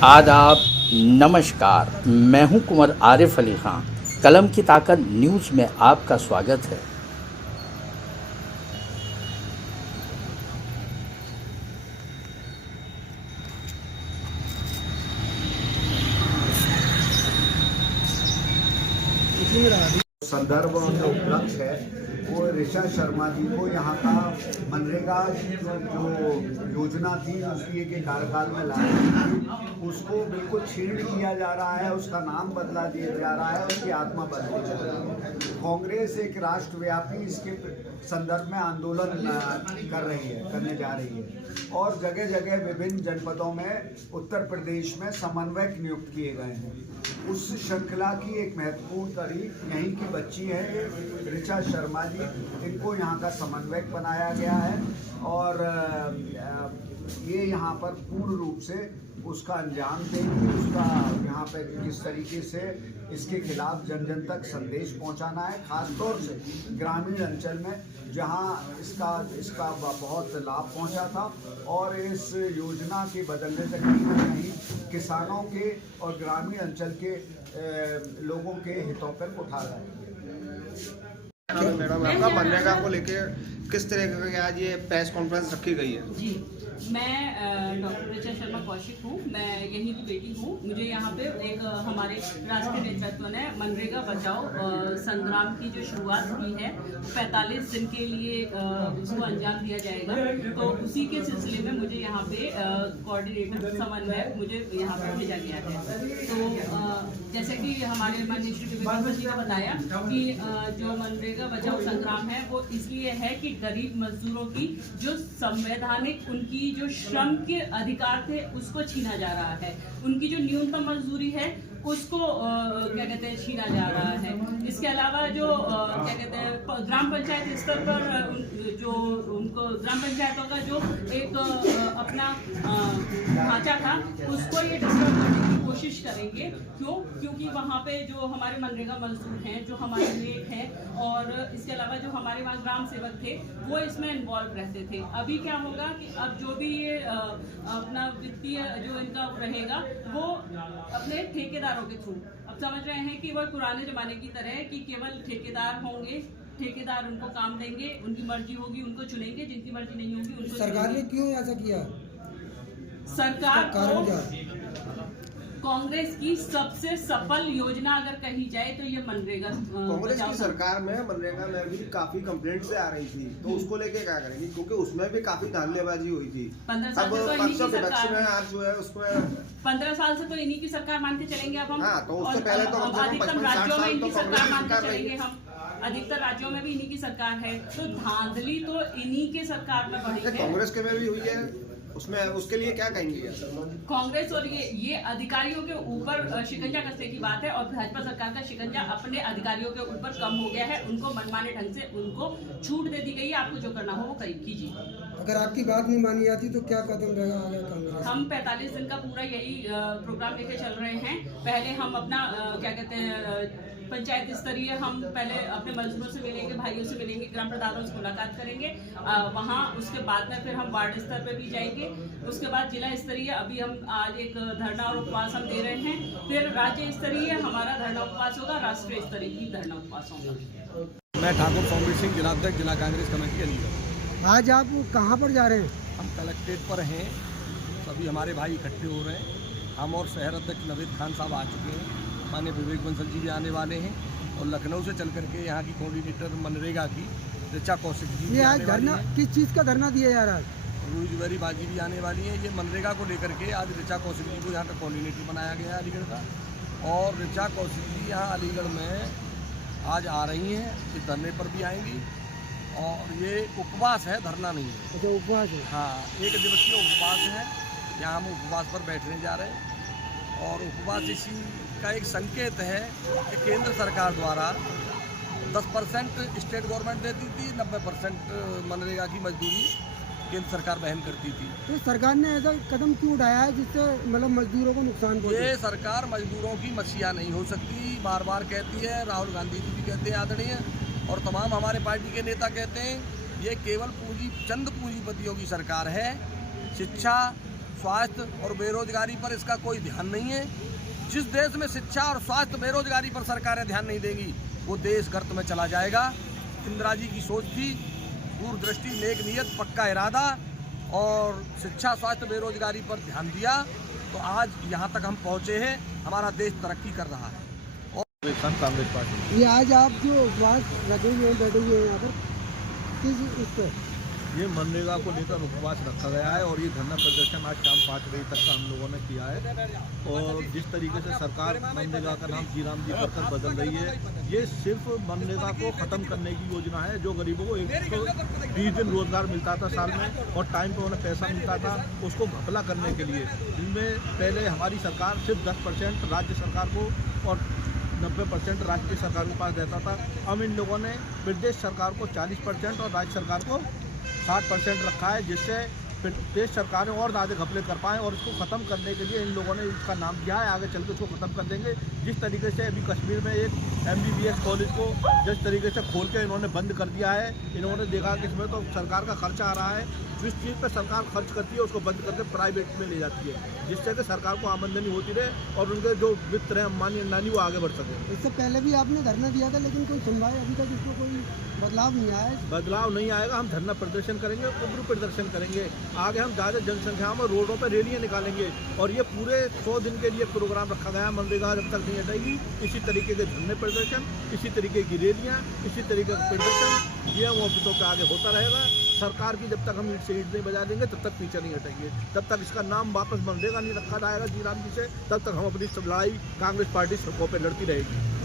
आदाब, नमस्कार। मैं हूं कुंवर आरिफ अली खां। कलम की ताकत न्यूज़ में आपका स्वागत है। संदर्भ और जो उपलक्ष्य है वो ऋचा शर्मा जी को यहाँ का मनरेगा जो योजना थी उसकी के कार्यकाल में लाई थी, उसको बिल्कुल छीन किया जा रहा है, उसका नाम बदला दिया जा रहा है, उसकी आत्मा बदली जा रही है। कांग्रेस एक राष्ट्रव्यापी इसके संदर्भ में आंदोलन करने जा रही है और जगह जगह विभिन्न जनपदों में उत्तर प्रदेश में समन्वयक नियुक्त किए गए हैं। उस श्रृंखला की एक महत्वपूर्ण कड़ी यहीं की बच्ची है ऋचा शर्मा जी, इनको यहाँ का समन्वयक बनाया गया है और ये यहाँ पर पूर्ण रूप से उसका अंजाम देंगी। उसका यहाँ पे किस तरीके से इसके खिलाफ जन जन तक संदेश पहुँचाना है, खासतौर से ग्रामीण अंचल में जहाँ इसका बहुत लाभ पहुँचा था और इस योजना के बदलने से कहीं ना कहीं किसानों के और ग्रामीण अंचल के लोगों के हितों पर उठा रहा है। मैडम, आपका मनरेगा को लेके किस तरह की आज ये प्रेस कॉन्फ्रेंस रखी गई है? जी, मैं डॉक्टर ऋचा शर्मा कौशिक हूँ। मैं यहीं की बेटी हूँ। मुझे यहाँ पे एक हमारे राष्ट्रीय नेतृत्व ने मनरेगा बचाओ संग्राम की जो शुरुआत की है, 45 दिन के लिए उसको अंजाम दिया जाएगा। तो उसी के सिलसिले में मुझे यहाँ पे कोऑर्डिनेटर समन्वयक मुझे यहाँ पे भेजा गया है। तो जैसे कि हमारे माननीय श्री विवेकानंद जी ने बताया कि जो मनरेगा बचाओ संग्राम है वो इसलिए है कि गरीब मजदूरों की जो संवैधानिक उनकी जो श्रम के अधिकार थे उसको छीना जा रहा है। उनकी जो न्यूनतम मजदूरी है उसको क्या कहते हैं छीना जा रहा है। इसके अलावा जो क्या कहते हैं ग्राम पंचायत स्तर पर जो उनको ग्राम पंचायतों का जो एक अपना ढांचा था उसको ये डिस्टर्ब करने की कोशिश करेंगे। क्योंकि वहाँ पे जो हमारे मनरेगा मजदूर हैं, जो हमारे लेट हैं और इसके अलावा जो हमारे वहाँ ग्राम सेवक थे वो इसमें इन्वॉल्व रहते थे। अभी क्या होगा कि अब जो भी ये अपना वित्तीय जो इनका रहेगा वो अपने ठेकेदारों के थ्रू, अब समझ रहे हैं कि वह पुराने जमाने की तरह कि केवल ठेकेदार होंगे, ठेकेदार उनको काम देंगे, उनकी मर्जी होगी उनको चुनेंगे, जिनकी मर्जी नहीं होगी उनको। सरकार ने क्यों ऐसा किया? सरकार को कांग्रेस की सबसे सफल योजना अगर कही जाए तो ये मनरेगा। कांग्रेस की सरकार में मनरेगा में भी काफी कंप्लेंट से आ रही थी, तो उसको लेके क्या करेंगे? क्योंकि उसमें भी काफी धांधलेबाजी हुई थी। 15 साल से तो इन्हीं की सरकार है। आज जो है उसमें 15 साल से तो इन्हीं की सरकार मान के चलेंगे अब हम। हाँ, तो उससे पहले तो अधिकतम राज्यों में इनकी सरकार मान के चलेंगे हम। अधिकतर राज्यों में भी इन्हीं की सरकार है, तो धांधली तो इन्हीं के सरकार में बढ़ी है। कांग्रेस के में भी हुई है, उसमें उसके लिए क्या कहेंगे? कांग्रेस और ये अधिकारियों के ऊपर शिकंजा कसने की बात है और भाजपा सरकार का शिकंजा अपने अधिकारियों के ऊपर कम हो गया है। उनको मनमाने ढंग से उनको छूट दे दी गई है, आपको जो करना हो वो कीजिए। अगर आपकी बात नहीं मानी जाती तो क्या कदम रहेगा आगे कांग्रेस? हम 45 दिन का पूरा यही प्रोग्राम लेके चल रहे हैं। पहले हम अपना क्या कहते हैं पंचायत स्तरीय हम पहले अपने मजदूरों से मिलेंगे, भाइयों से मिलेंगे, ग्राम प्रधानों से मुलाकात करेंगे वहाँ। उसके बाद में फिर हम वार्ड स्तर पे भी जाएंगे। उसके बाद जिला स्तरीय अभी हम आज एक धरना और उपवास हम दे रहे हैं। फिर राज्य स्तरीय हमारा धरना उपवास होगा, राष्ट्रीय स्तरीय भी धरना उपवास होगा। मैं ठाकुर सोमवीर सिंह, जिलाध्यक्ष जिला कांग्रेस कमेटी अलीगढ़। आज आप कहाँ पर जा रहे हैं? हम कलेक्ट्रेट पर हैं, सभी हमारे भाई इकट्ठे हो रहे हैं। हम और शहर अध्यक्ष नवीद खान साहब आ चुके हैं, माननीय विवेक बंसल जी भी आने वाले हैं और लखनऊ से चल करके यहाँ की कोऑर्डिनेटर मनरेगा की ऋचा कौशिक जी ये आज धरना किस चीज़ का धरना दिया जा रहा है? रोजगारी बाजी भी आने वाली है। ये मनरेगा को लेकर के आज ऋचा कौशिक जी को यहाँ का कोऑर्डिनेटर बनाया गया है अलीगढ़ का, और ऋचा कौशिक जी यहाँ अलीगढ़ में आज आ रही हैं, इस धरने पर भी आएंगी। और ये उपवास है, धरना नहीं है। अच्छा, उपवास है? हाँ, 1 दिवसीय उपवास है। यहाँ हम उपवास पर बैठने जा रहे हैं और उपवास इसी का एक संकेत है कि केंद्र सरकार द्वारा 10% स्टेट गवर्नमेंट देती थी, 90% मनरेगा की मजदूरी केंद्र सरकार वहन करती थी। तो सरकार ने ऐसा कदम क्यों उठाया है जिससे मतलब मजदूरों को नुकसान पहुंचे? ये सरकार मजदूरों की मसीहा नहीं हो सकती, बार बार कहती है। राहुल गांधी जी भी कहते हैं आदरणीय, और तमाम हमारे पार्टी के नेता कहते हैं। ये केवल चंद पूंजीपतियों की सरकार है। शिक्षा, स्वास्थ्य और बेरोजगारी पर इसका कोई ध्यान नहीं है। जिस देश में शिक्षा और स्वास्थ्य बेरोजगारी पर सरकारें ध्यान नहीं देंगी वो देश गर्त में चला जाएगा। इंदिरा जी की सोच थी, दूरदृष्टि, नेक नियत, पक्का इरादा, और शिक्षा, स्वास्थ्य, बेरोजगारी पर ध्यान दिया तो आज यहाँ तक हम पहुँचे हैं। हमारा देश तरक्की कर रहा है। कांग्रेस पार्टी ये आज आप जो उपवास रखे हुए हैं, बैठे हुए हैं यहाँ पर, किस उस पर? ये मनरेगा को लेकर उपवास रखा गया है और ये धरना प्रदर्शन आज शाम 5 बजे तक का हम लोगों ने किया है। और जिस तरीके से सरकार मनरेगा का नाम जी राम जी कर बदल रही है, ये सिर्फ मनरेगा को ख़त्म करने की योजना है। जो गरीबों को 120 दिन रोजगार मिलता था साल में और टाइम पर उन्हें पैसा मिलता था, उसको घपला करने के लिए। इनमें पहले हमारी सरकार सिर्फ 10% राज्य सरकार को और 90% राज्य सरकार के पास रहता था। अब इन लोगों ने प्रदेश सरकार को 40% और राज्य सरकार को 60% रखा है, जिससे प्रदेश सरकारें और ज़्यादा घपले कर पाएँ। और इसको ख़त्म करने के लिए इन लोगों ने इसका नाम दिया है, आगे चल के इसको ख़त्म कर देंगे। जिस तरीके से अभी कश्मीर में एक MBBS कॉलेज को जिस तरीके से खोल के इन्होंने बंद कर दिया है, इन्होंने देखा कि इसमें तो सरकार का खर्चा आ रहा है, जिस चीज़ पर सरकार खर्च करती है उसको बंद करके प्राइवेट में ले जाती है, जिससे कि सरकार को आमदनी होती रहे और उनके जो मित्र हैं, अंबानी अंडानी, वो आगे बढ़ सके। इससे पहले भी आपने धरना दिया था, लेकिन कोई सुनवाई अभी तक इसमें कोई बदलाव नहीं आया है। बदलाव नहीं आएगा। हम धरना प्रदर्शन करेंगे, उग्र प्रदर्शन करेंगे। आगे हम ज़्यादा जनसंख्या में रोडों पर रैलियाँ निकालेंगे और ये पूरे 100 दिन के लिए प्रोग्राम रखा गया है। मनरेगा जब तक नहीं हटाएगी, इसी तरीके के धरने प्रदर्शन, इसी तरीके की रैलियाँ, इसी तरीके का प्रदर्शन DMO ऑफिसों पर आगे होता रहेगा। सरकार की जब तक हम ईंट से ईंट नहीं बजा देंगे तब तक पीछे नहीं हटेंगे। जब तक इसका नाम वापस मनरेगा नहीं रखा जाएगा जी राम जी से, तब तक हम अपनी लड़ाई कांग्रेस पार्टी सड़कों पर लड़ती रहेगी।